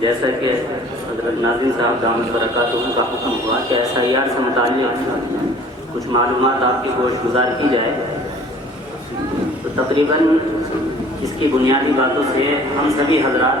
जैसा कि हज़रत नाज़िम साहब दामद बरकातुहू का हुक्म हुआ कि SIR से मुताल्लिक़ कुछ मालूमात आपकी गोशगुजार की जाए, तो तकरीबन इसकी बुनियादी बातों से हम सभी हज़रात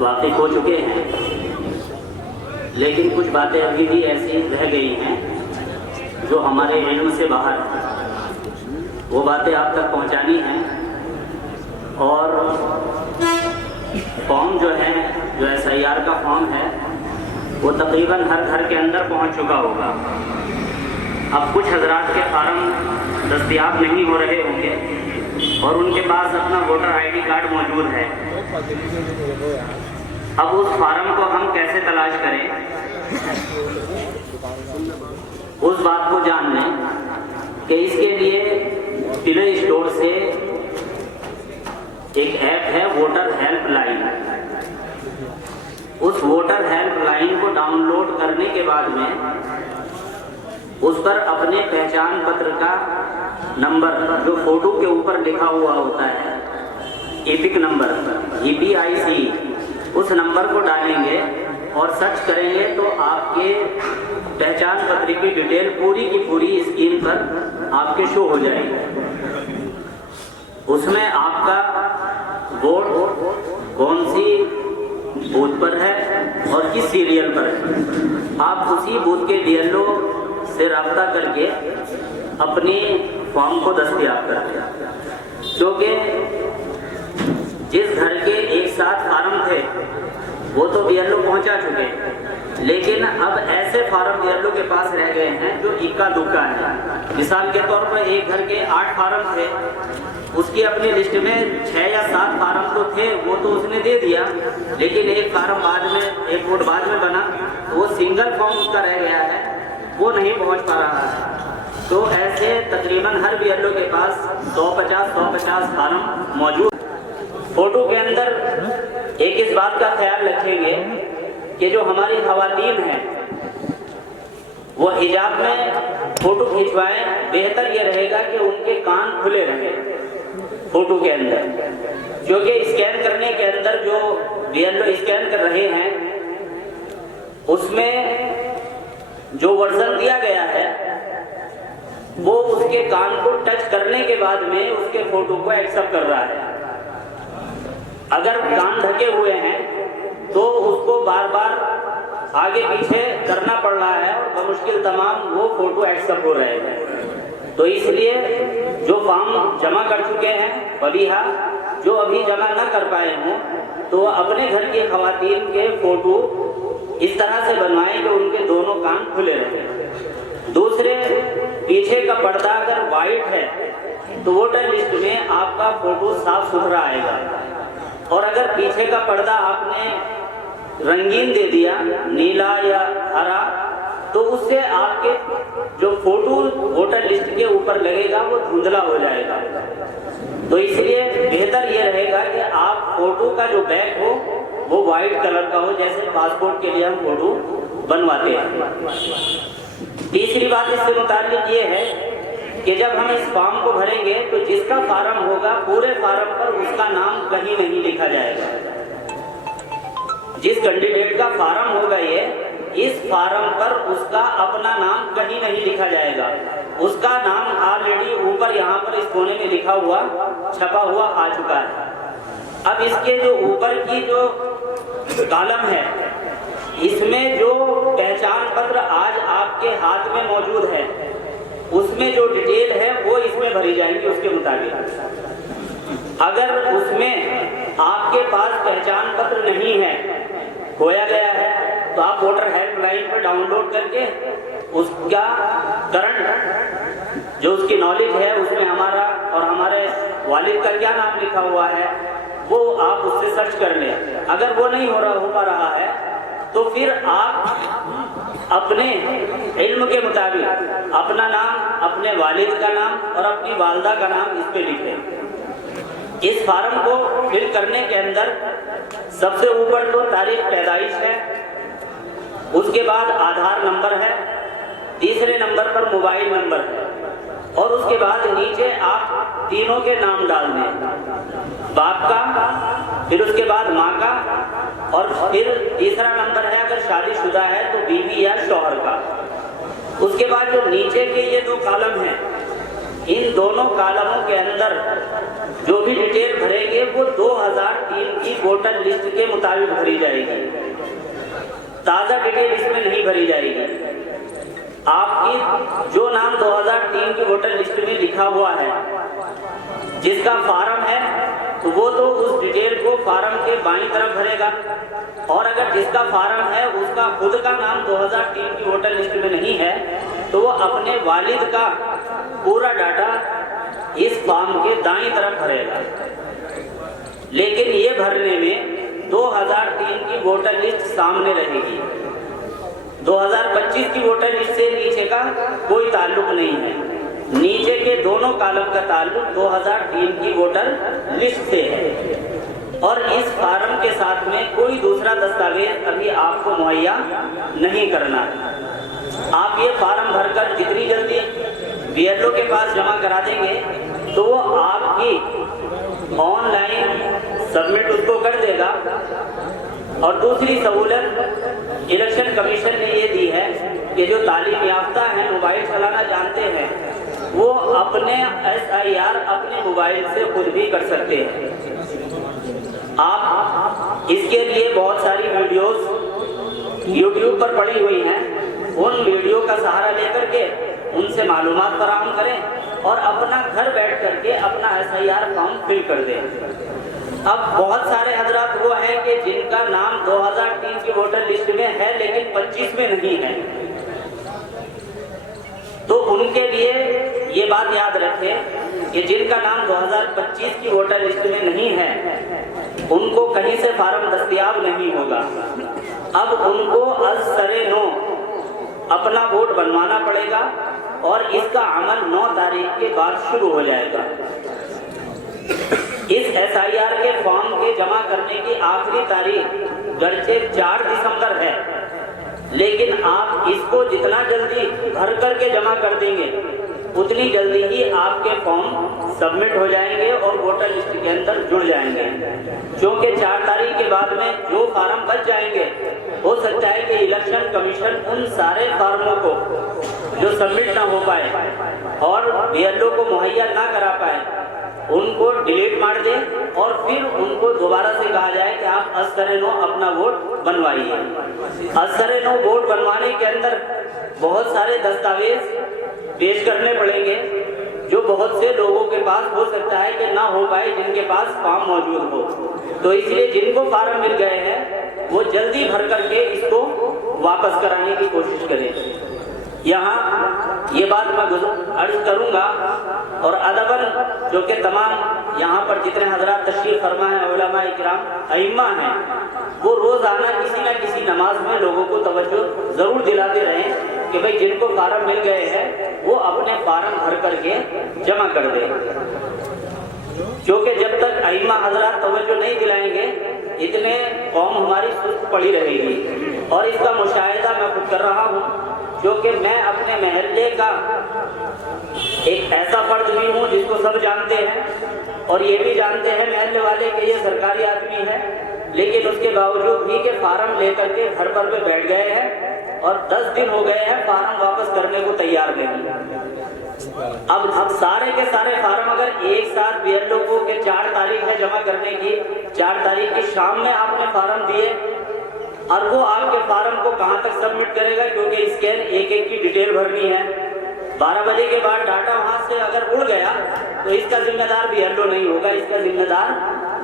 वाक़िफ़ हो चुके हैं, लेकिन कुछ बातें अभी भी ऐसी रह गई हैं जो हमारे इल्म से बाहर हैं। वो बातें आप तक पहुंचानी हैं। और फॉर्म जो है, जो SIR का फॉर्म है, वो तकरीबन हर घर के अंदर पहुंच चुका होगा। अब कुछ हज़रात के फार्म दस्तयाब नहीं हो रहे होंगे और उनके पास अपना वोटर ID कार्ड मौजूद है। अब उस फार्म को हम कैसे तलाश करें, उस बात को जान लें कि इसके लिए प्ले स्टोर से एक ऐप है वोटर हेल्पलाइन। उस वोटर हेल्पलाइन को डाउनलोड करने के बाद में उस पर अपने पहचान पत्र का नंबर जो फोटो के ऊपर लिखा हुआ होता है, एपिक नंबर EPIC, उस नंबर को डालेंगे और सर्च करेंगे तो आपके पहचान पत्र की डिटेल पूरी की पूरी स्क्रीन पर आपके शो हो जाएगी। उसमें आपका वोट कौन सी बूथ पर है और किस सीरियल पर है, आप उसी बूथ के DLO से रब्ता करके अपनी फॉर्म को दस्तयाब करते हैं। क्योंकि जिस घर के एक साथ फार्म थे वो तो DLO पहुंचा चुके, लेकिन अब ऐसे फार्म DLO के पास रह गए हैं जो इक्का दुक्का है। मिसाल के तौर पर एक घर के 8 फार्म थे, उसकी अपनी लिस्ट में 6 या 7 फार्म तो थे, वो तो उसने दे दिया, लेकिन एक फार्म बाद में, एक वोट बाद में बना, तो वो सिंगल फॉर्म उसका रह गया है, वो नहीं पहुंच पा रहा है। तो ऐसे तकरीबन हर DLO के पास 150 फार्म मौजूद। फोटो के अंदर एक इस बात का ख्याल रखेंगे कि जो हमारी ख़वातीन हैं वो हिजाब में फोटो खिंचवाएं। बेहतर ये रहेगा कि उनके कान खुले रहें फोटो के अंदर, क्योंकि स्कैन करने के अंदर जो DLO स्कैन कर रहे हैं उसमें जो वर्जन दिया गया है वो उसके कान को टच करने के बाद में उसके फोटो को एक्सेप्ट कर रहा है। अगर कान ढके हुए हैं तो उसको बार बार आगे पीछे करना पड़ रहा है और बमुश्किल तमाम वो फोटो एक्सेप्ट हो रहे हैं। तो इसलिए जो फॉर्म जमा कर चुके हैं बलिहा, जो अभी जमा न कर पाए हों, तो अपने घर की ख़वातीन के फोटो इस तरह से बनवाएं कि उनके दोनों कान खुले रहें। दूसरे, पीछे का पर्दा अगर वाइट है तो वोटर लिस्ट में आपका फोटो साफ सुथरा आएगा, और अगर पीछे का पर्दा आपने रंगीन दे दिया, नीला या हरा, तो उससे आपके जो फोटो वोटर लिस्ट के ऊपर लगेगा वो धुंधला हो जाएगा। तो इसलिए बेहतर ये रहेगा कि आप फोटो का जो बैक हो वो वाइट कलर का हो, जैसे पासपोर्ट के लिए हम फोटो बनवाते हैं। तीसरी बात इससे मुताल्लिक ये है कि जब हम इस फॉर्म को भरेंगे तो जिसका फार्म होगा पूरे फार्म पर उसका नाम कहीं नहीं लिखा जाएगा। जिस कैंडिडेट का फार्म होगा ये, इस फार्म पर उसका अपना नाम कहीं नहीं लिखा जाएगा। उसका नाम ऑलरेडी ऊपर यहाँ पर इस कोने में लिखा हुआ, छपा हुआ आ चुका है। अब इसके जो ऊपर की जो कॉलम है, इसमें जो पहचान पत्र आज आपके हाथ में मौजूद है उसमें जो डिटेल है वो इसमें भरी जाएंगी उसके मुताबिक। अगर उसमें आपके पास पहचान पत्र नहीं है, खोया गया है, तो आप वोटर हेल्पलाइन पर डाउनलोड करके उसका करंट जो उसकी नॉलेज है उसमें हमारा और हमारे वालिद का क्या नाम लिखा हुआ है वो आप उससे सर्च कर लें। अगर वो नहीं हो पा रहा है तो फिर आप अपने इल्म के मुताबिक अपना नाम, अपने वालिद का नाम और अपनी वालदा का नाम इस पे लिखें। इस फार्म को फिल करने के अंदर सबसे ऊपर तो तारीख पैदाइश है, उसके बाद आधार नंबर है, तीसरे नंबर पर मोबाइल नंबर है, और उसके बाद नीचे आप तीनों के नाम डाल दें, बाप का, फिर उसके बाद माँ का, और फिर तीसरा नंबर है अगर शादीशुदा है तो बीवी या शौहर का। उसके बाद जो नीचे के ये 2 कॉलम हैं, इन दोनों कॉलमों के अंदर जो भी डिटेल भरेंगे वो 2003 की वोटर लिस्ट के मुताबिक भरी जाएगी। ताज़ा डिटेल इसमें नहीं भरी जाएगी। आपकी जो नाम 2003 की वोटर लिस्ट में लिखा हुआ है, जिसका फार्म है, तो वो तो उस डिटेल को फार्म के बाईं तरफ भरेगा, और अगर जिसका फार्म है उसका खुद का नाम 2003 की वोटर लिस्ट में नहीं है तो वो अपने वालिद का पूरा डाटा इस फॉर्म के दाईं तरफ भरेगा। लेकिन ये भरने में 2003 की वोटर लिस्ट सामने रहेगी। 2025 की वोटर लिस्ट से नीचे का कोई ताल्लुक नहीं है। नीचे के दोनों कॉलम का ताल्लुक 2003 की वोटर लिस्ट से है। और इस फार्म के साथ में कोई दूसरा दस्तावेज अभी आपको मुहैया नहीं करना है। आप ये फार्म भरकर जितनी जल्दी बीएलओ के पास जमा करा देंगे तो वो आपकी ऑनलाइन सबमिट उसको कर देगा। और दूसरी सहूलत इलेक्शन कमीशन ने ये दी है कि जो तालीम याफ्ता हैं, मोबाइल चलाना जानते हैं, वो अपने SIR अपने मोबाइल से खुद भी कर सकते हैं। आप इसके लिए बहुत सारी वीडियोस YouTube पर पड़ी हुई हैं, उन वीडियो का सहारा लेकर के उनसे मालूमात फराहम करें और अपना घर बैठ करके अपना SIR फॉर्म फिल कर दें। अब बहुत सारे हजरात वो हैं कि जिनका नाम 2003 की वोटर लिस्ट में है लेकिन 25 में नहीं है, तो उनके लिए ये बात याद रखें कि जिनका नाम 2025 की वोटर लिस्ट में नहीं है उनको कहीं से फार्म दस्तयाब नहीं होगा। अब उनको अज़-सरे-नो अपना वोट बनवाना पड़ेगा और इसका अमल 9 तारीख के बाद शुरू हो जाएगा। इस SIR के फॉर्म के जमा करने की आखिरी तारीख गरचे 4 दिसंबर है, लेकिन आप इसको जितना जल्दी भर करके जमा कर देंगे उतनी जल्दी ही आपके फॉर्म सबमिट हो जाएंगे और वोटर लिस्ट के अंदर जुड़ जाएंगे। क्योंकि 4 तारीख के बाद में जो फार्म बच जाएंगे, हो सकता है कि इलेक्शन कमीशन उन सारे फार्मों को जो सबमिट ना हो पाए और BLO को मुहैया ना करा पाए, उनको डिलीट मार दे और फिर उनको दोबारा से कहा जाए कि आप अज़-सरे-नो अपना वोट बनवाइए। अज़-सरे-नो वोट बनवाने के अंदर बहुत सारे दस्तावेज पेश करने पड़ेंगे जो बहुत से लोगों के पास हो सकता है कि ना हो पाए, जिनके पास फॉर्म मौजूद हो। तो इसलिए जिनको फार्म मिल गए हैं वो जल्दी भर करके इसको वापस कराने की कोशिश करें। यहाँ ये बात मैं अर्ज करूँगा और अदबन जो कि तमाम यहाँ पर जितने हजरात तशरीफ फरमा हैं, उलमा इकराम, अइम्मा हैं, वो रोज़ाना किसी न किसी नमाज में लोगों को तवज्जो ज़रूर दिलाते रहें कि भाई जिनको फार्म मिल गए हैं वो अपने फार्म भर करके जमा कर दें। क्योंकि जब तक अइम्मा हजरात तवज्जो नहीं दिलाएंगे इतने कौम हमारी सुस्त पड़ी रहेगी। और इसका मुशाहिदा मैं खुद कर रहा हूँ, क्योंकि मैं अपने महल्ले का एक ऐसा फर्द भी हूँ जिसको सब जानते हैं और ये भी जानते हैं महल्ले वाले कि ये सरकारी आदमी है, लेकिन उसके बावजूद भी के फार्म लेकर के घर पर पे बैठ गए हैं और 10 दिन हो गए हैं फार्म वापस करने को तैयार नहीं। अब सारे के सारे फार्म अगर एक साथ BLO को के 4 तारीख है जमा करने की, 4 तारीख की शाम में आपने फार्म दिए और वो आपके फार्म को कहाँ तक सबमिट करेगा, क्योंकि स्कैन एक की डिटेल भरनी है। 12 बजे के बाद डाटा वहाँ से अगर उड़ गया तो इसका जिम्मेदार BLO नहीं होगा, इसका जिम्मेदार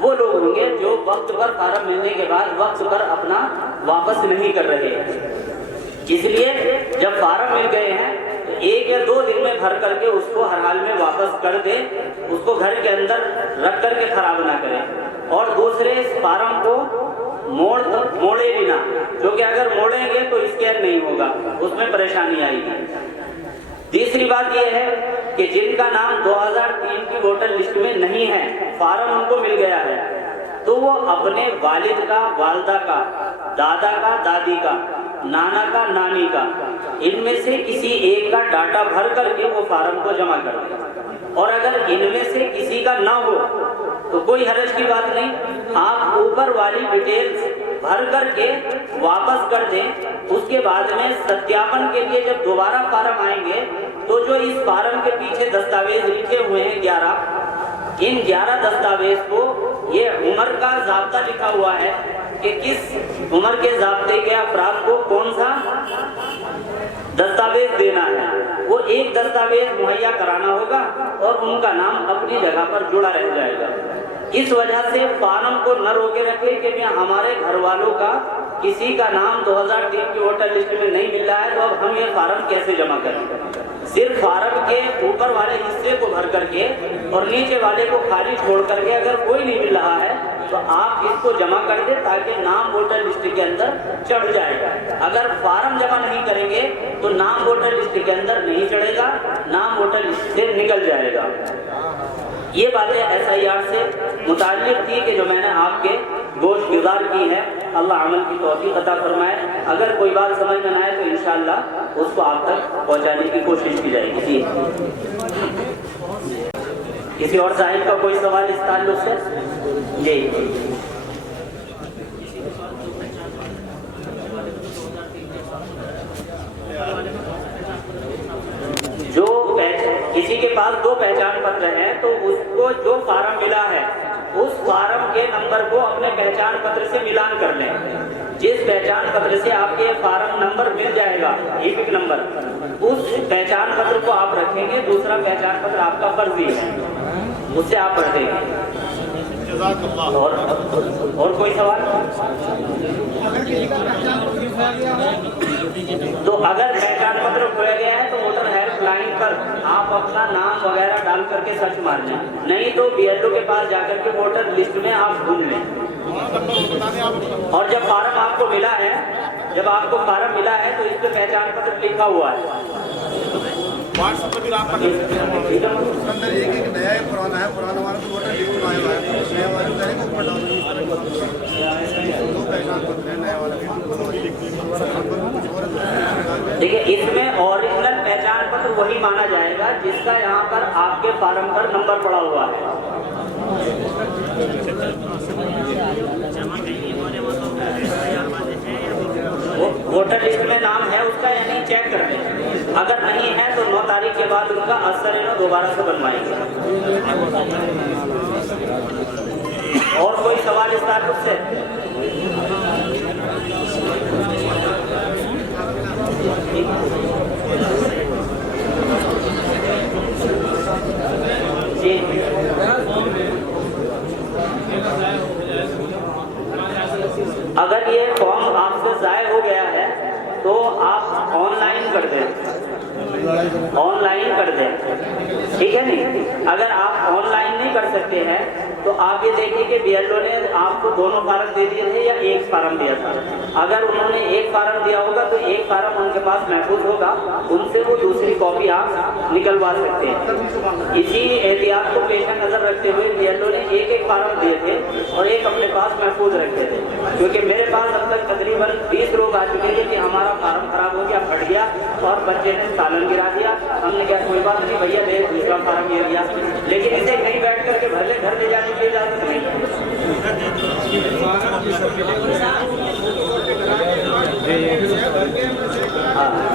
वो लोग होंगे जो वक्त पर फार्म मिलने के बाद वक्त पर अपना वापस नहीं कर रहे। इसलिए जब फार्म मिल गए हैं तो 1 या 2 दिन में भर करके उसको हर हाल में वापस कर दे, उसको घर के अंदर रख करके खराब ना करें। और दूसरे इस फार्म को मोड़े बिना, क्योंकि अगर मोड़ेंगे तो स्कैन नहीं होगा, उसमें परेशानी आएगी। तीसरी बात यह है कि जिनका नाम 2003 की वोटर लिस्ट में नहीं है, फार्म उनको मिल गया है, तो वो अपने वालिद का, वालदा का, दादा का, दादी का, नाना का, नानी का, इनमें से किसी एक का डाटा भर करके वो फार्म को जमा कर दे। और अगर इनमें से किसी का ना हो तो कोई हर्ज की बात नहीं। आप ऊपर वाली डिटेल्स भर करके वापस कर दें। उसके बाद में सत्यापन के लिए जब दोबारा फार्म आएंगे तो जो इस फार्म के पीछे दस्तावेज लिखे हुए हैं 11, इन 11 दस्तावेज को, ये उम्र का ज़ाब्ता लिखा हुआ है कि किस उम्र के ज़ाब्ते के अफराद को कौन सा दस्तावेज देना है, वो एक दस्तावेज मुहैया कराना होगा और उनका नाम अपनी जगह पर जुड़ा रह जाएगा। इस वजह से फार्म को न रोके रखे कि हमारे घर वालों का किसी का नाम 2003 की वोटर लिस्ट में नहीं मिल रहा है, तो अब हम ये फार्म कैसे जमा करें। सिर्फ फार्म के ऊपर वाले हिस्से को भर करके और नीचे वाले को खाली छोड़ करके अगर कोई नहीं मिल रहा है तो आप इसको जमा कर दें ताकि नाम वोटर लिस्ट के अंदर चढ़ जाएगा। अगर फार्म जमा नहीं करेंगे तो नाम वोटर लिस्ट के अंदर नहीं चढ़ेगा, नाम वोटर लिस्ट से निकल जाएगा। ये बातें SIR से मुताल्लिक थी कि जो मैंने आपके गोश गुजार की है। अल्लाह अमल की तौफीक अता फरमाए। अगर कोई बात समझ में ना आए तो इंशाअल्लाह उसको आप तक पहुंचाने की कोशिश की जाएगी। जी, किसी और साहिब का कोई सवाल इस ताल्लुक से? जी, जो किसी के पास 2 पहचान पत्र हैं तो उसको जो फार्म मिला है उस फार्म के नंबर को अपने पहचान पत्र से मिलान कर लें। जिस पहचान पत्र से आपके फार्म नंबर मिल जाएगा, EPIC नंबर, उस पहचान पत्र को आप रखेंगे। दूसरा पहचान पत्र आपका फर्जी है, उससे आप भर देंगे। और कोई सवाल? तो अगर पहचान पत्र खोया गया है तो वोटर हेल्पलाइन पर आप अपना नाम वगैरह डाल करके सर्च मार लें, नहीं तो BLO के पास जाकर के वोटर लिस्ट में आप ढूंढ लें। और जब फार्म आपको मिला है, जब आपको फार्म मिला है तो इस पे पहचान पत्र लिखा हुआ है। व्हाट्सएप पर भी आप उसके अंदर एक नया है, पुराना है, पुराना वाला तो वोटर लिस्ट में आया हुआ है, नया वाला डायरेक्ट ऊपर डाल दो पहचान पत्र है, नया वाला देखिए, इसमें ओरिजिनल पहचान पत्र वही माना जाएगा जिसका यहाँ पर आपके फार्म पर नंबर पड़ा हुआ है। वोटर लिस्ट में नाम है उसका, यानी चेक कर लें। अगर नहीं है तो 9 तारीख के बाद उनका असर दोबारा से बनवाएंगे। और कोई सवाल इस ताल्लुक से? जी, अगर ये फॉर्म आपसे ज़ाय हो गया है तो आप ऑनलाइन कर दें, ऑनलाइन कर दें, ठीक है नहीं? अगर आप ऑनलाइन नहीं कर सकते हैं तो आप ये देखिए कि BLO ने आपको दोनों फार्म दे दिए थे या एक फार्म दिया था। अगर उन्होंने एक फार्म दिया होगा तो एक फार्म उनके पास महफूज होगा, उनसे वो दूसरी कॉपी आप निकलवा सकते हैं। इसी एहतियात को पेश नज़र रखते हुए BLO ने एक फार्म दिए थे और एक अपने पास महफूज रखे थे, क्योंकि मेरे पास अब तक तकरीबन 20 लोग आ चुके थे कि हमारा फार्म खराब हो गया, फट गया और बच्चे ने सालन गिरा दिया। हमने कहा कोई बात नहीं भैया, ले दूसरा फार्म ये दिया, लेकिन इसे नहीं बैठ करके भले घर ले जाने की इजाजत नहीं।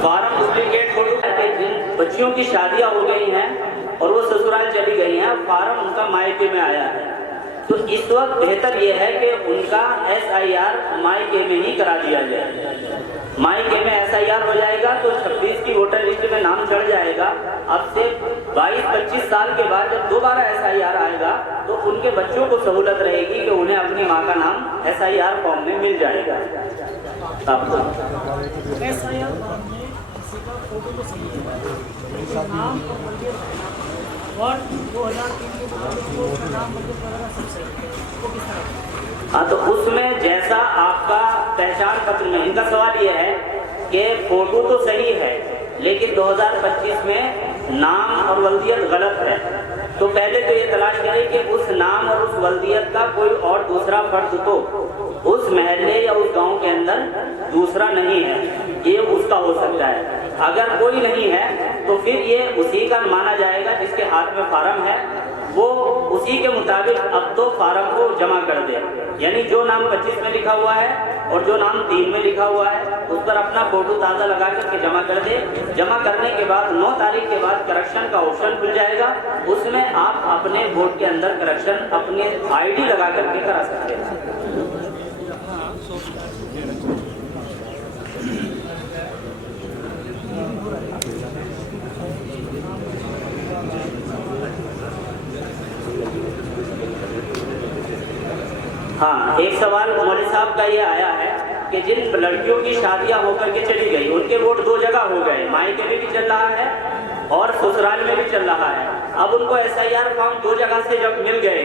फार्म डुप्लीकेट फोटो, जिन बच्चियों की शादियां हो गई हैं और वो ससुराल चली गई हैं, फार्म उनका मायके में आया है, तो इस वक्त बेहतर यह है कि उनका SIR मायके में ही करा दिया जाए। मायके में SIR हो जाएगा तो 26 की वोटर लिस्ट में नाम चढ़ जाएगा। अब से 22-25 साल के बाद जब दोबारा SIR आएगा तो उनके बच्चों को सहूलत रहेगी कि उन्हें अपनी माँ का नाम SIR फॉर्म में मिल जाएगा। हाँ, तो उसमें जैसा आपका पहचान पत्र में, इनका सवाल ये है कि फोटो तो सही है लेकिन 2025 में नाम और वल्दियत गलत है, तो पहले तो ये तलाश करें कि उस नाम और उस वल्दियत का कोई और दूसरा फर्द तो उस महल्ले या उस गांव के अंदर दूसरा नहीं है, ये उसका हो सकता है। अगर कोई नहीं है तो फिर ये उसी का माना जाएगा जिसके हाथ में फार्म है, वो उसी के मुताबिक अब तो फार्म को जमा कर दे। यानी जो नाम 25 में लिखा हुआ है और जो नाम 3 में लिखा हुआ है उस पर अपना फोटो ताज़ा लगा करके जमा कर दे। जमा करने के बाद 9 तारीख के बाद करेक्शन का ऑप्शन खुल जाएगा, उसमें आप अपने वोट के अंदर करेक्शन अपने ID लगा करके करा सकते हैं। हाँ, एक सवाल मौलवी साहब का ये आया है कि जिन लड़कियों की शादियां होकर के चली गई उनके वोट 2 जगह हो गए, मायके में भी चल रहा है और ससुराल में भी चल रहा है। अब उनको SIR फॉर्म 2 जगह से जब मिल गए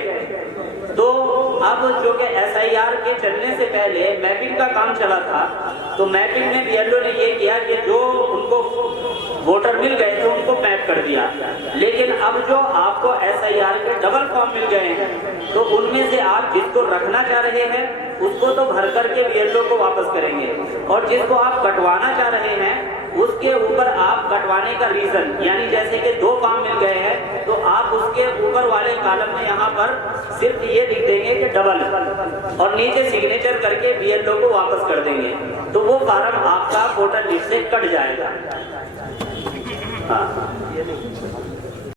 तो अब जो कि SIR के चलने से पहले मैपिंग का काम चला था, तो मैपिंग में BLO ने ये किया कि जो उनको वोटर मिल गए थे उनको मैप कर दिया। लेकिन अब जो आपको SIR के डबल फॉर्म मिल गए हैं तो उनमें से आप जिसको रखना चाह रहे हैं उसको तो भर करके BLO को वापस करेंगे, और जिसको आप कटवाना चाह रहे हैं उसके ऊपर आप कटवाने का रीजन, यानी जैसे कि 2 फॉर्म मिल गए हैं तो आप उसके ऊपर वाले कॉलम में यहाँ पर सिर्फ ये लिख देंगे कि डबल, और नीचे सिग्नेचर करके BLO को वापस कर देंगे, तो वो फॉर्म आपका वोटर लिस्ट से कट जाएगा। हाँ।